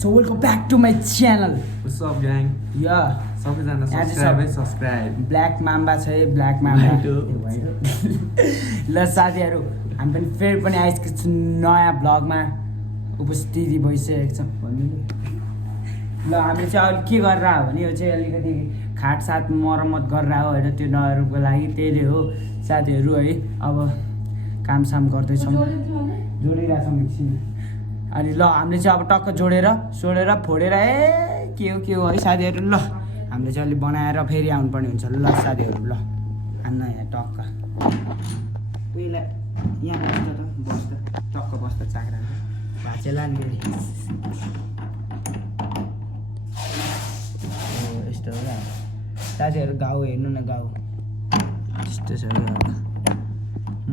So welcome back to my channel. What's up, gang? Yeah. सबैजना subscribe black mamba छ है black mamba White हो। ल साथीहरू हामी पनि फेरि पनि आइसकेको छु नयाँ ब्लगमा उपस्थिति भइसकेको छ भन्नु ल हामी चाहिँ अहिले के गरेर आयो भने यो चाहिँ अलिकति खाट साथ मर्मत गरेर आयो होइन त्यो नहरूको लागि त्यही हो साथीहरू है अब कामसाम गर्दैछौँ जोडिरहेछौँ एकछिन अनि ल हामीले चाहिँ अब टक्क जोडेर फोडेर के हो है साथीहरू ल हामीले चाहिँ अलिक बनाएर फेरि आउनुपर्ने हुन्छ ल साथीहरू ल आन्न यहाँ टक्क उयोलाई यहाँ बस्दा टक्क बस्दा चाक्रा भाँचेला नि फेरि यस्तो हो र साथीहरू गाउँ हेर्नु न गाउँ यस्तो छ अब म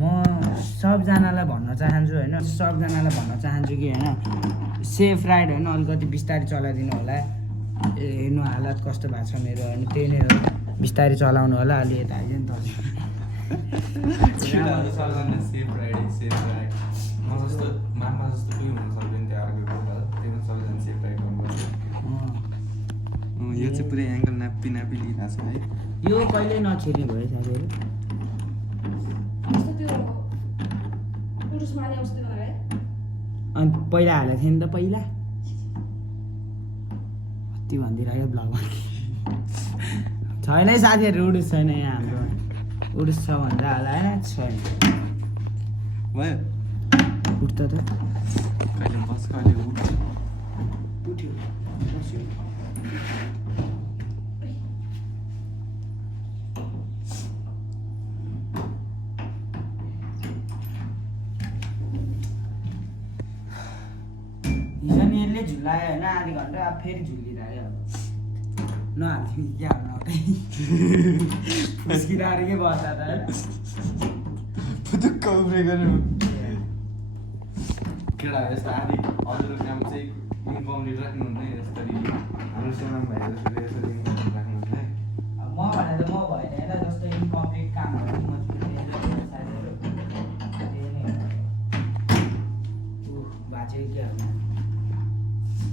सबजनालाई भन्न चाहन्छु होइन कि होइन सेफ राइड होइन अलिकति बिस्तारै चलाइदिनु होला हेर्नु हालत कस्तो भएको छ मेरो होइन त्यही नै हो बिस्तारै चलाउनु होला अलि यता आइज नि त यो चाहिँ पुरै एङ्गल नापी लिइरहेको छ है यो कहिले नछिर्ने भयो साथीहरू अनि पहिला हालेको थियो नि त पहिला कति भनिदिइरह्यो ब्लगमा छैन है साथीहरू उडुस छैन यहाँ हाम्रो उडुस छ भन्दा होला होइन छैन भयो उठ्दा त कहिले बस कहिले उठ्यो बस्यो हिजो नि यसले झुलायो होइन आधी घन्टा अब फेरि झुलिरह्यो नहाल्थ्यो क्या नौटै फुस्किरहेर के बस्दा त पुतुक्क उब्रेको केटा यस्तो आदि हजुरको काम चाहिँ इन्कम्प्लिट राख्नुहुन्न यसरी हाम्रो सोनाम भाइ जसरी यसरी इन्कम्प्लिट राख्नुहुन्छ है म भने त म भएन होइन जस्तो इन्कम्प्लिट काम भयो म भाँच्यो के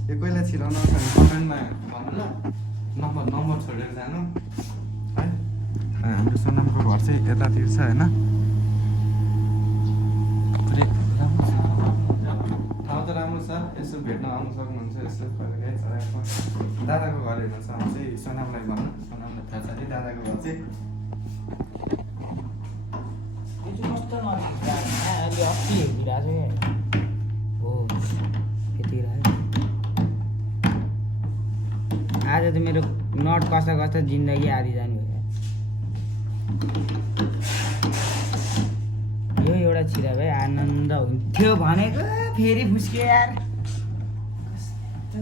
यो कोहीलाई छिराउनु आउँछ भने कमेन्टमा भन्नु ल नम्बर छोडेर जानु है हाम्रो सोनामको घर चाहिँ यतातिर छ होइन ठाउँ त राम्रो छ यसो भेट्न आउनु सक्नुहुन्छ यसो कहिलेकाहीँ चढाएको दादाको घर हेर्नु छ चाहिँ सोनामलाई भन्नु सोनामलाई थाहा छ है दादाको घर चाहिँ यो चाहिँ कस्तो नर्सिरहेको अलि अस्ति हेरिरहेको छ क्या हो यतिरहेको आज त मेरो नट कस्ता जिन्दगी आदि जाने भयो यो एउटा छिरा भए आनन्द हुन्थ्यो भनेको फेरि फुस्क्यो यार कस्तो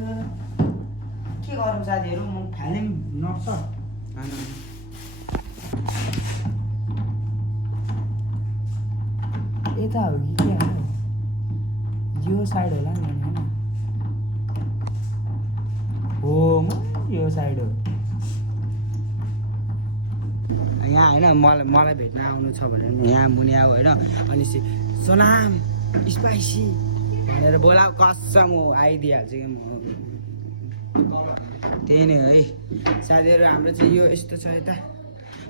के गरौँ साथीहरू म फाले नट छ यता हो कि के यो साइड होला नि होइन हो यो साइड हो यहाँ होइन मलाई भेट्न आउनु छ भने यहाँ मुनि अब होइन अनि सोनाम स्पाइसी भनेर बोला कसम आइदिइहाल्छु कि म त्यही नै हो है साथीहरू हाम्रो चाहिँ यो यस्तो छ यता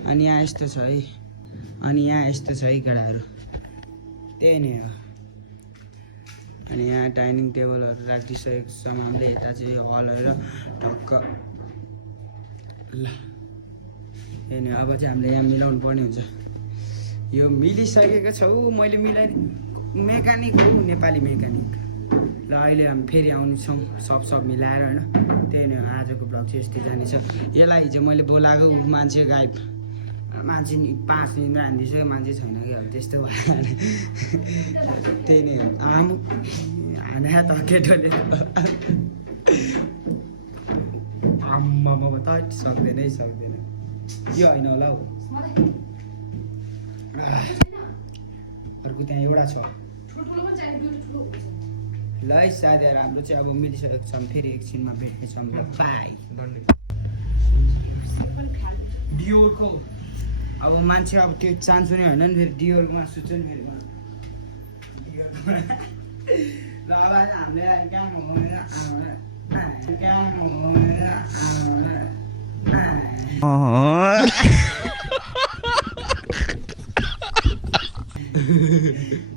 अनि यहाँ यस्तो छ है अनि यहाँ यस्तो छ है केटाहरू त्यही नै हो अनि यहाँ डाइनिङ टेबलहरू राखिदिइसकेको छ हामीले यता चाहिँ हलहरू ढक्क ल हेर्ने अब चाहिँ हामीले यहाँ मिलाउनु पर्ने हुन्छ यो मिलिसकेको छ मैले मिलाइ मेकानिक हो नेपाली मेकानिक ल अहिले हामी फेरि आउनेछौँ सब मिलाएर होइन त्यही नै हो आजको ब्लग चाहिँ यस्तै जानेछ यसलाई हिजो मैले बोलाएको मान्छे गायब मान्छे 5 दिन हानिदिइसक्यो मान्छे छैन क्या त्यस्तो भयो त्यही नै हो हाने त केटोले आम्मा त सक्दैन यो होइन होला हौ अर्को त्यहाँ एउटा छ ल है साथीहरू हाम्रो चाहिँ अब मिलिसकेको छ फेरि एकछिनमा भेट्नेछौँ ल बाई डियोरको अब मान्छे अब त्यो चान्सु नै होइन नि फेरि डियोरमा सुत्छ नि फेरि ल अब हामीले कहाँ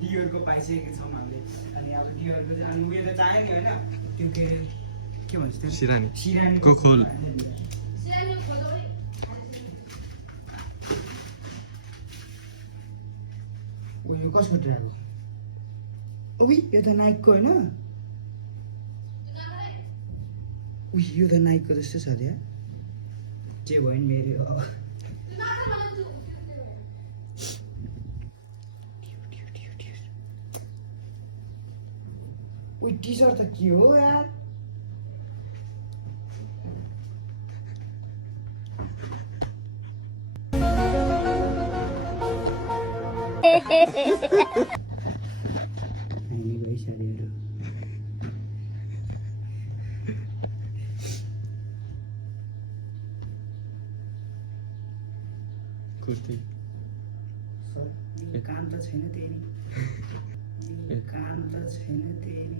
डियोरको पाइसकेको छौँ हामीले अनि अब डियोरको चाहिँ अनि उयो त चाहियो नि होइन त्यो के भन्छ त्यो सिरानी सिरानीको खोल यो कसको ड्राइभ हो ओइ यो त नाइकको होइन उयो यो त नाइकको जस्तो छ अरे जे भयो नि मेरो उयो टी सर्ट त के हो यार कुर्ती काम त छैन तेरि काम त छैन तेरि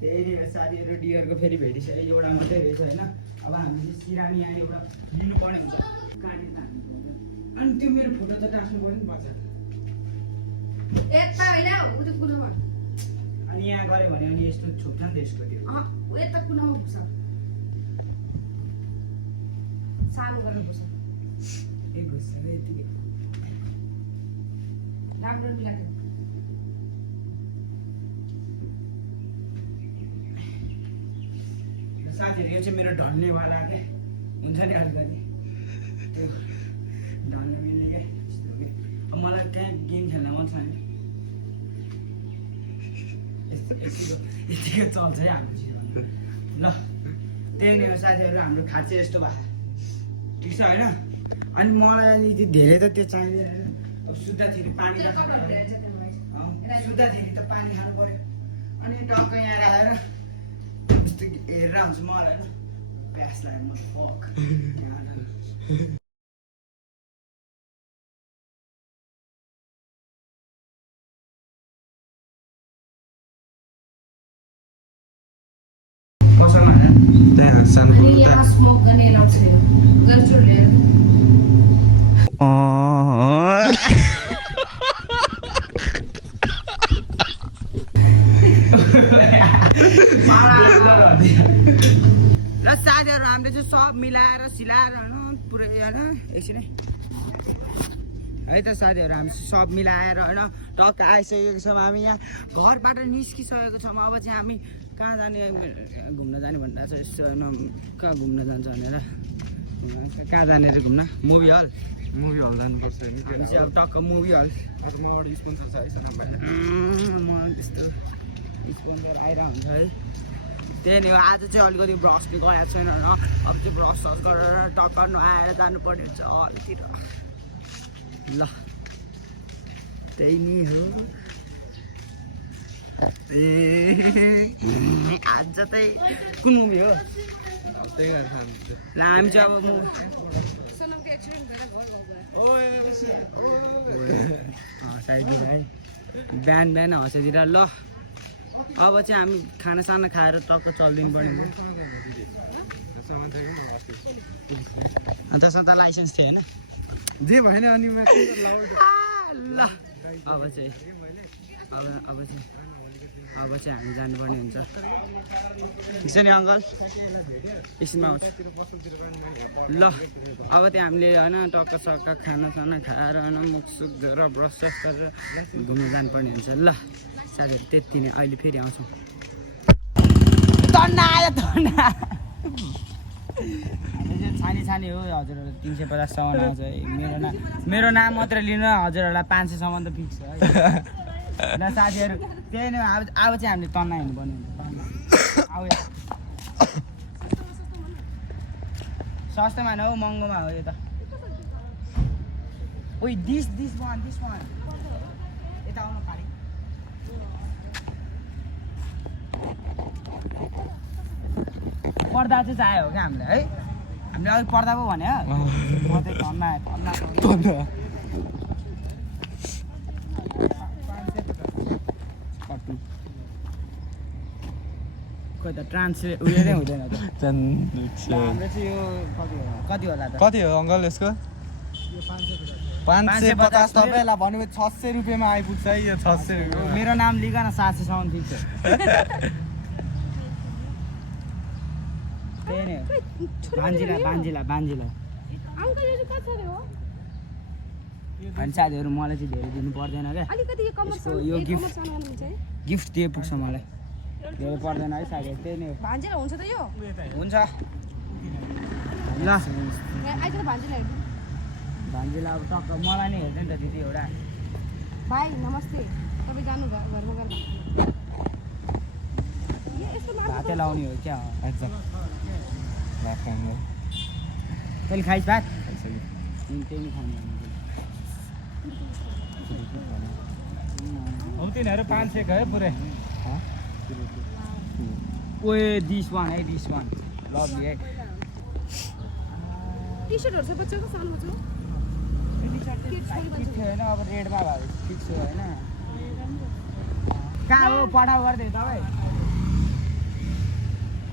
त्यही साथीहरू डियरको फेरि भेटिसक्यो एउटा मात्रै रहेछ होइन अब हामीले सिरानी यहाँ एउटा लिनुपर्ने हुन्छ काटेर अनि त्यो मेरो फोटो त टाँस्नु पनि पर्छ अनि यहाँ गऱ्यो भने अनि यस्तो छोप्छ नि त यसको त्यो सानो गर्नुपर्छ एक घुस्छ यतिकै राम्रो मिलाएको साथीहरू यो चाहिँ मेरो ढल्नेवाला के हुन्छ नि अलिकति त्यो ढल्ने मिल्ने क्या यस्तो कि अब मलाई कहाँ गेम खेल्न मन छ नि यस्तो यतिकै चल्छ है हाम्रो जीवन ल त्यही नै हो साथीहरू हाम्रो खाँचे यस्तो भयो ठिक छ होइन अनि मलाई अनि त्यो धेरै त त्यो चाहिँदैन होइन अब सुत्दाखेरि पानी सुत्दाखेरि त पानी खानु पऱ्यो अनि टक्क यहाँ राखेर यस्तो हेरेर हुन्छ मलाई होइन प्यास लाग्यो म फक पसलमा त्यहाँ सानो अनि यहाँ स्मोक गर्ने एलाउड छैन गर्छु लिएर र साथीहरू हामीले चाहिँ सब मिलाएर सिलाएर होइन पुरै होइन एकछिनै है त साथीहरू हामी सब मिलाएर होइन टक्क आइसकेको छौँ हामी यहाँ घरबाट निस्किसकेको छौँ अब चाहिँ हामी कहाँ जाने घुम्न जाने भनिरहेको छ यस्तो होइन कहाँ घुम्न जान्छ भनेर कहाँ जाने रे घुम्न मुभी हल जानुपर्छ हामी चाहिँ अब टक्क मुभी हल मबाट स्पोन्सर छ है सर म त्यस्तो स्पोन्सर आइरहेको हुन्छ है त्यही नै हो आज चाहिँ अलिकति ब्रस पनि गएको छैन होइन अब चाहिँ ब्रस सस गरेर टक्क नआएर जानुपर्ने हुन्छ हलतिर ल त्यही नै हो आज चाहिँ कुन मुभी हो त्यही गरेर खान्छ ल हामी चाहिँ अब साइड है बिहान बिहान हँसेतिर ल अब चाहिँ हामी खानासाना खाएर टक्क चलिदिनु पर्ने हो अन्त सता लाइसेन्स थियो होइन जे भएन अनि ल अब चाहिँ हामी जानुपर्ने हुन्छ ठिक छ नि अङ्कल एकछिनमा आउँछ ल अब चाहिँ हामीले होइन टक्क सक्क खानासाना खाएर होइन मुखसुख धोएर ब्रस सस गरेर घुम्नु जानुपर्ने हुन्छ ल साथीहरू त्यति नै अहिले फेरि आउँछौँ छानी छानी हो हजुरहरू 350सम्म आउँछ है मेरो नाम मात्रै लिनु हजुरहरूलाई 500सम्म त फिक्स छ है ल साथीहरू त्यही नै अब चाहिँ हामीले तन्ना हिँड्नुपर्ने हुन्छ अब सस्तोमा न हौ महँगोमा हो यो त ओइ दिस वान यता आउनु पारि पर्दा चाहिँ चाहियो क्या हामीलाई है हामीले अघि पर्दा पो भन्यो म चाहिँ खोइ त ट्रान्सलेट उयो नै हुँदैन त झन् ल, हाम्रो चाहिँ यो कति होला त कति हो अङ्कल यसको यो 550 550 तपाईँलाई भनेपछि 600 रुपियाँमा आइपुग्छ है यो 600 रुपियाँमा मेरो नाम लिकन 700 ठिक छ त्यही नै हो बान्जिला अङ्कल यो चाहिँ कति हो अनि साथीहरू मलाई चाहिँ धेरै दिनु पर्दैन क्या अलिकति यो कमर यसको यो गिफ्ट हुन्छ है गिफ्ट दिए पुग्छ मलाई धेरै पर्दैन है साथीहरू त्यही नै हो भान्जेला हुन्छ त यो हुन्छ ल आइज त भान्जेला भान्जीलाई अब टक्क मलाई नै हेर्दैन त दिदी एउटा भाइ नमस्ते तपाईँ जानु घरमा गएर यस्तो भातै लाउने हो क्या हो एकदम राख्नु तैँले खाइस् भात त्यही नै खाने अब तिनीहरू 500 गयो पुरै ओए दिस वान लभ यु है टी सर्टहरू छ बच्चाको सानो बच्चाको ठिक थियो होइन अब रेडमा भयो फिक्स हो होइन कहाँ हो पठाउ गरिदियो तपाईँ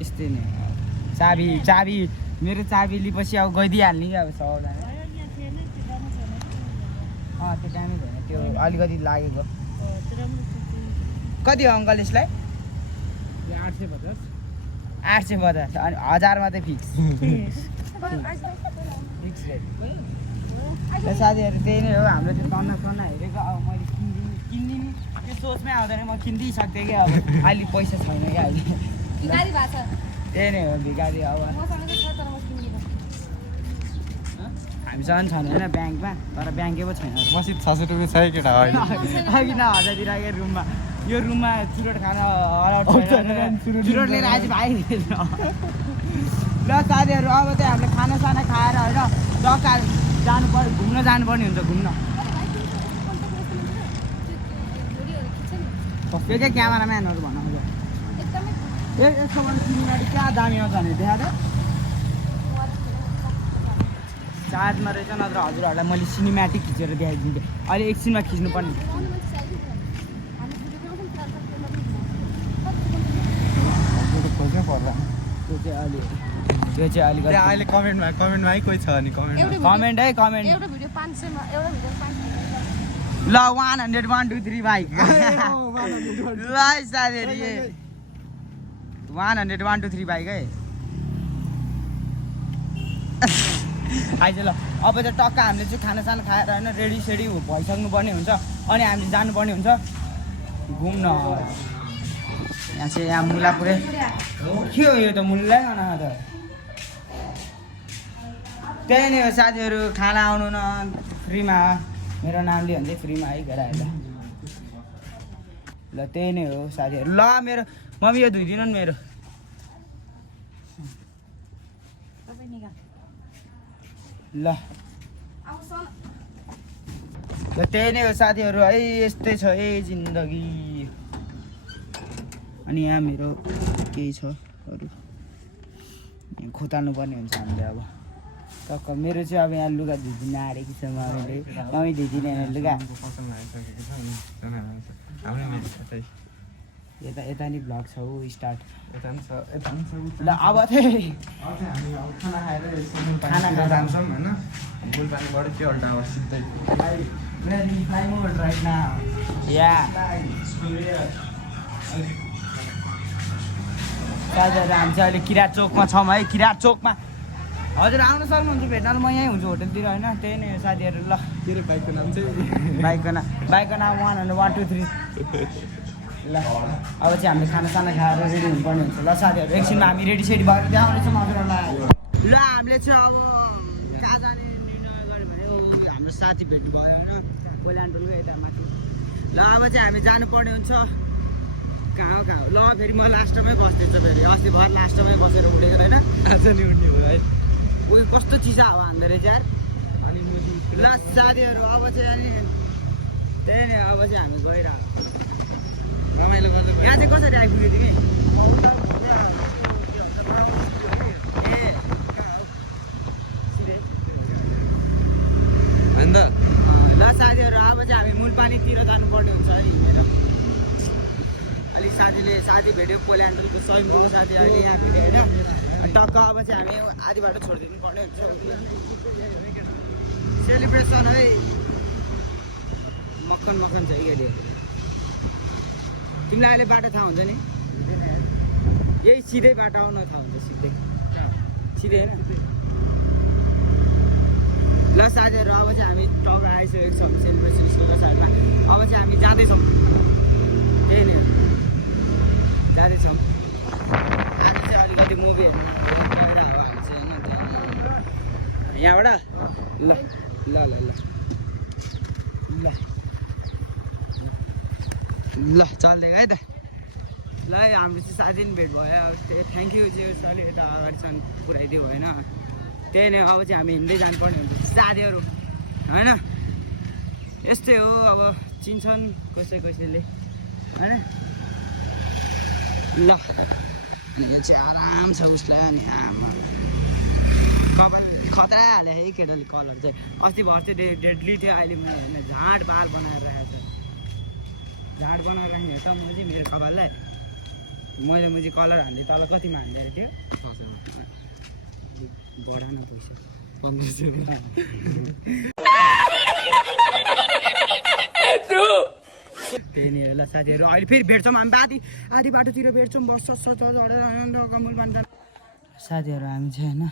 यस्तै नै हो। चाबी मेरो चाबी लिएपछि अब गइदिइहाल्ने क्या अब सबजना त्यो कामै छैन त्यो अलिकति लागेको कति हो अङ्कल यसलाई 850 अनि 1000 मात्रै फिक्स फिक्स रेट ल साथीहरू त्यही नै हो हाम्रो त्यो तन्ना हेरेको अब मैले किनिदिने त्यो सोचमै आउँदैन म किनिदिइसक्थेँ क्या अब अहिले पैसा छैन क्या अहिले भिखारी भएको छ त्यही नै हो भिखारी अब मसँग चाहिँ छ तर म किन्दिनँ हामीसँग पनि छैन होइन ब्याङ्कमा तर ब्याङ्कै पो छैन मसित 600 रुपियाँ छ है केटा अहिले अघि न हजारतिर रुममा यो रुममा चुरोट खान अलाउड छैन चुरोट लिएर आज भाइ ल साथीहरू अब चाहिँ हामीले खानासाना खाएर होइन जग्गा घुम्न जानुपर्ने हुन्छ घुम्न यो चाहिँ क्यामेराम्यानहरू भन्नु एकदमै यसको सिनेमेटिक क्या दामी आउँछ भने देखा त चार्जमा रहेछ नत्र हजुरहरूलाई मैले सिनेमेटिक खिचेर देखाइदिन्थेँ अहिले एकछिनमा खिच्नुपर्ने खोज्नै पर्ला त्यो चाहिँ अलिकति त्यहाँ अहिले कमेन्टमा है कोही छ नि कमेन्ट कमेन्ट है कमेन्ट एउटा भिडियो 500 मा एउटा भिडियो 500 ल 100 1 2 3 भाइ ल साथीहरू 100 1 2 3 भाइ है आइज ल अब चाहिँ टक्क हामीले चाहिँ खानासाना खाएर होइन रेडी सेडी भइसक्नु पर्ने हुन्छ अनि हामीले जानुपर्ने हुन्छ घुम्न यहाँ चाहिँ यहाँ मुला पुरै के हो यो त मुला न त त्यही नै हो साथीहरू खाना आउनु न फ्रीमा मेरो नाम लियो भने चाहिँ फ्रीमा है गएर ल त्यही नै हो साथीहरू ल मेरो मम्मी यो धुइदिनु नि मेरो ल त्यही नै हो साथीहरू है यस्तै छ है जिन्दगी अनि यहाँ मेरो केही छ अरू खोताल्नु पर्ने हुन्छ हामीले अब टक्क मेरो चाहिँ अब यहाँ लुगा धुइदिन आँटेको छ मम्मीले मम्मी धुइदिने लुगा यता नि भ्लग छ ऊ स्टार्ट ल अब चाहिँ खाना खाएर जान्छौँ होइन गुलपानीबाट त्यो टावर सिधै साथीहरू हामी चाहिँ अहिले किराँत चोकमा छौँ है किराँत चोकमा हजुर आउन सक्नुहुन्छ भेट्न म यहीँ हुन्छु होटलतिर होइन त्यही नै हो साथीहरू ल के अरे बाइकको नाम चाहिँ बाइकको नाम 100 1 2 3 ल अब चाहिँ हामीले खानासाना खाएर रेडी हुनुपर्ने हुन्छ ल साथीहरू एकछिनमा हामी रेडी सेडी भएर त्यहाँ आउनेछौँ हजुरहरूलाई ल हामीले चाहिँ अब कहाँ जाने निर्णय गऱ्यो भने हाम्रो साथी भेट्नु भयो होइन कोइलान्डोलको यता माथि ल अब चाहिँ हामी जानुपर्ने हुन्छ कहाँ हो ल फेरि म लास्टमै बस्दैछु फेरि अस्ति भर लास्टमै बसेर उठेको होइन आज नि उड्ने हो है उयो कस्तो चिसा हावा हान्दो रहेछ यार अनि ल साथीहरू अब चाहिँ अनि त्यही नै अब चाहिँ हामी गइरहेको रमाइलो गर्दै यहाँ चाहिँ कसरी आइपुग्यो तिमी अन्त ल साथीहरू अब चाहिँ हामी मूलपानीतिर जानुपर्ने हुन्छ है हिँडेर अलिक साथी भेट्यो कोल्यान्डलको स्वयम्भूको साथी अहिले यहाँ भेट्यो होइन टक्क अब चाहिँ हामी आधी बाटो छोडिदिनु पर्ने हुन्छ सेलिब्रेसन है मक्खन मक्खन छ है तिमीलाई अहिले बाटो थाहा हुन्छ नि यही सिधै बाटो आउन थाहा हुन्छ सिधै सिधै होइन ल साथीहरू अब चाहिँ हामी टक्क आइसकेको छौँ सेलिब्रेसन स्कुलको साथमा अब चाहिँ हामी जाँदैछौँ त्यही नै जाँदैछौँ आज चाहिँ अलिकति मुभी हेर्नु यहाँबाट ल ल ल ल ल ल चल्दै है त ल हाम्रो चाहिँ साथी पनि भेट भयो त्यही थ्याङ्क यू चाहिँ सरले यता अगाडिसम्म पुऱ्याइदियो होइन त्यही नै अब चाहिँ हामी हिँड्दै जानुपर्ने हुन्छ साथीहरू होइन यस्तै हो अब चिन्छन् कसैले होइन ल यो चाहिँ आराम छ उसलाई अनि आमा कपाल खतरा हाल्यो है केटाले कलर चाहिँ अस्ति भर चाहिँ डेडली थियो अहिले म होइन झाँड बाल बनाएर राखेको छु झाँड बनाएर राख्ने त मैले चाहिँ मेरो कपाललाई मैले चाहिँ कलर हाल्दै तल कतिमा हाल्दै थियो बढाउन पैसा 1500 त्यही नि ल साथीहरू अहिले फेरि भेट्छौँ हामी आधी बाटोतिर भेट्छौँ बस चढेर कमल बान्दा साथीहरू हामी चाहिँ होइन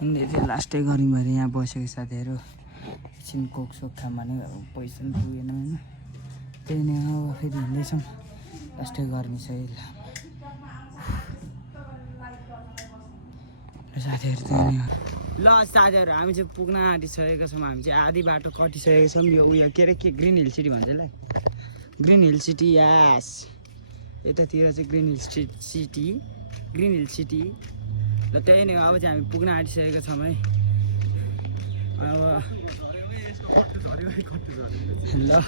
हिँड्दै चाहिँ लास्टै गऱ्यौँ भएर यहाँ बसेको साथीहरू एकछिन कोकसोक खाऊँ भने पैसा पनि पुगेन होइन त्यही नै हो फेरि हिँड्दैछौँ लास्टै गर्ने छ साथीहरू त्यही नै हो ल साथीहरू हामी चाहिँ पुग्न आँटिसकेका छौँ हामी चाहिँ आधी बाटो कटिसकेका छौँ यो उयो के अरे के ग्रिन हिल सिटी भन्छ यसलाई ग्रिन हिल सिटी यास यतातिर चाहिँ ग्रिन हिल सिटी ल त्यही नै अब चाहिँ हामी पुग्न आँटिसकेका छौँ है अब ल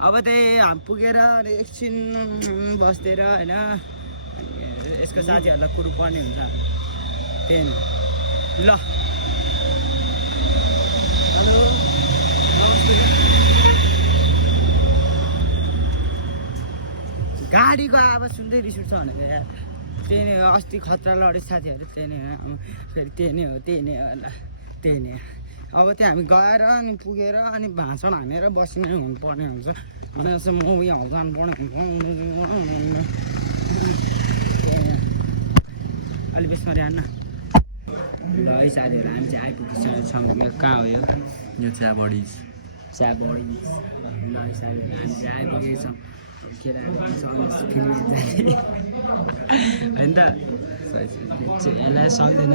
अब त्यही हामी पुगेर एकछिन बस्दै होइन यसको साथीहरूलाई कुरो पर्ने हुन्छ त्यही नै ल हेलो गाडीको आवाज सुन्दै रिस उठ्छ भनेको यार त्यही नै हो अस्ति खतरा लडेको साथीहरू त्यही नै हो फेरि त्यही नै हो ल त्यही नै अब त्यहाँ हामी गएर अनि पुगेर अनि भाषण हानेर बसिनै हुनुपर्ने हुन्छ अनि जस्तो मुभी हल जानुपर्ने हुन्छ अलि बिस्तारै हान्न ल है साथीहरू हामी चाहिँ आइपुगिसकेको छौँ कहाँ हो यो चियाबडी ल है साथीहरू हामी चाहिँ आइपुगेको छौँ होइन त यसलाई सक्दैन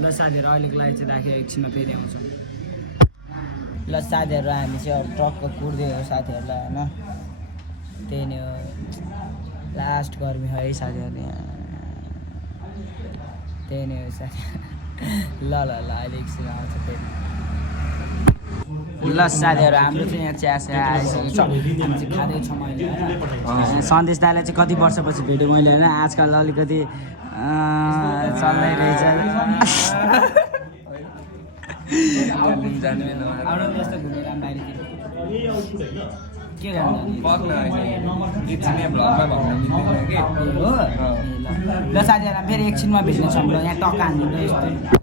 ल साथीहरू अहिलेको लागि चाहिँ राखेँ एकछिनमा फेरि आउँछौँ ल साथीहरू हामी चाहिँ अब ट्रकको कुर्दै हो साथीहरूलाई होइन त्यही नै हो लास्ट गर्मी है साथीहरू त्यही नै हो साथी ल अहिले एकछिन आउँछ फेरि ल साथीहरू हाम्रो चाहिँ यहाँ चिया आइसकेको छ हामी चाहिँ खाँदैछौँ अहिले होइन सन्देश दाइलाई चाहिँ कति वर्षपछि भेट्यो मैले होइन आजकल अलिकति चल्दै रहेछ यस्तो घुमेर बाहिरतिर के ल साथीहरू फेरि एकछिनमा भेट्नेछौँ ल यहाँ टक्का हान्दिनु यस्तो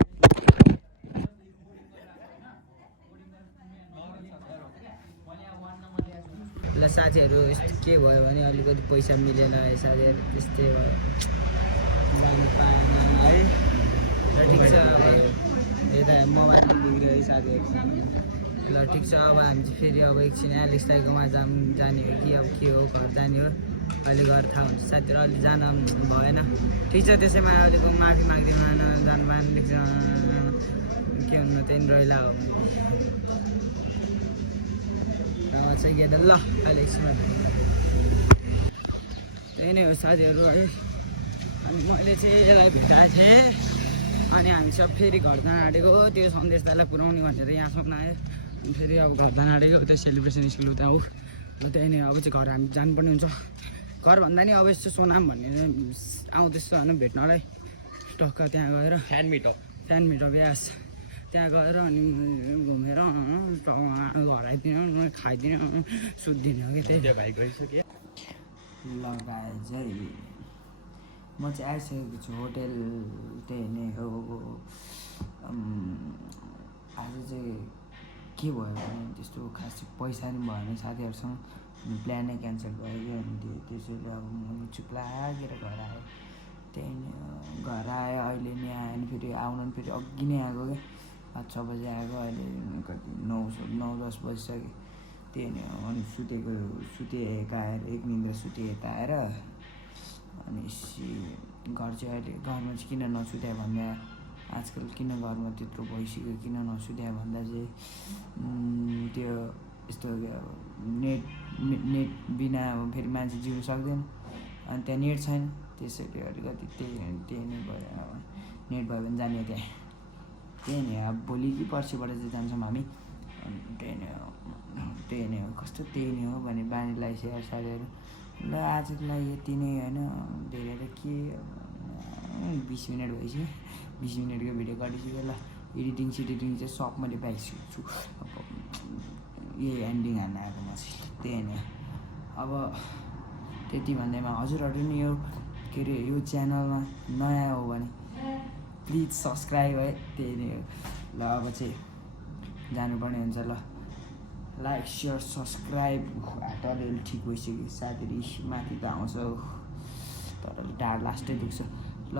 ल साथीहरू यस्तो के भयो भने अलिकति पैसा मिलेन है साथीहरू त्यस्तै भयो है र ठिक छ अब यता मोबाइल बिग्रियो है साथीहरू ल ठिक छ अब हामी चाहिँ फेरि अब एकछिन एलेक्स दाइकोमा जाने हो कि अब के हो घर जाने हो अहिले घर थाहा हुन्छ साथीहरू अहिले जान भएन ठिक छ त्यसैमा अहिलेको माफी माग्दैन जानु भएन के हुनु त्यही रहिला हो चाहिँ के ल अहिले एकछिनमा त्यही नै हो साथीहरू है अनि मैले चाहिँ यसलाई भेटाएको थिएँ अनि हामी सब फेरि घर जान आँटेको त्यो सन्देश दाइलाई पुऱ्याउने भनेर यहाँसम्म आयो अनि फेरि अब घर जान आँटेको त्यो सेलिब्रेसन स्कुल उता हो ल त्यही नै अब चाहिँ घर हामी जानुपर्ने हुन्छ घर भन्दा नि अब यस्तो सोनाम भन्ने आउँदैछ होइन भेट्नलाई टक्क त्यहाँ गएर फ्यान मिटअप यास त्यहाँ गएर अनि घुमेर घर आइदिनु खाइदिनु सुत्दिनँ कि त्यही भाइ गइसक्यो ल भाइ चाहिँ म चाहिँ आइसकेको छु होटेल त्यही नै हो आज चाहिँ के भयो भने त्यस्तो खास पैसा नि भएन साथीहरूसँग प्लानै क्यान्सल भयो कि अनि त्यसैले अब म चुप लागेर घर आएँ त्यही नै घर आयो अहिले नि आयो अनि फेरि आउनु पनि फेरि अघि नै आएको क्या 5-6 बजी आएको अहिले कति 9-10 बजिसक्यो त्यही नै अनि सुतेको आएर एक निन्द्रा सुते यता आएर अनि घर चाहिँ अहिले घरमा चाहिँ किन नसुत्या भन्दा आजकल किन घरमा त्यत्रो भइसक्यो किन नसुत्या भन्दा चाहिँ त्यो यस्तो नेट बिना अब फेरि मान्छे जिउनु सक्दैन अनि त्यहाँ नेट छैन त्यसैले अलिकति त्यही नै भयो अब नेट भयो भने जाने त्यही नै अब भोलि कि पर्सिबाट चाहिँ जान्छौँ हामी अनि त्यही नै हो कस्तो त्यही नै हो भने बानी लगाइसक्यो साथीहरू ल आजको लागि यति नै होइन धेरै त के 20 मिनट भइसक्यो 20 मिनटको भिडियो काटिसक्यो ल एडिटिङ चाहिँ सब मैले पाइसकेको छु अब यही एन्डिङ हान्न आएको म चाहिँ त्यही नै अब त्यति भन्दैमा हजुरहरू नि यो के अरे यो च्यानलमा नयाँ हो भने प्लिज सब्सक्राइब है त्यही नै हो ल अब चाहिँ जानुपर्ने हुन्छ ल लाइक सेयर सब्सक्राइब हात अलिअलि ठिक भइसक्यो साथीहरू माथि त आउँछ तर ढाड लास्टै दुख्छ ल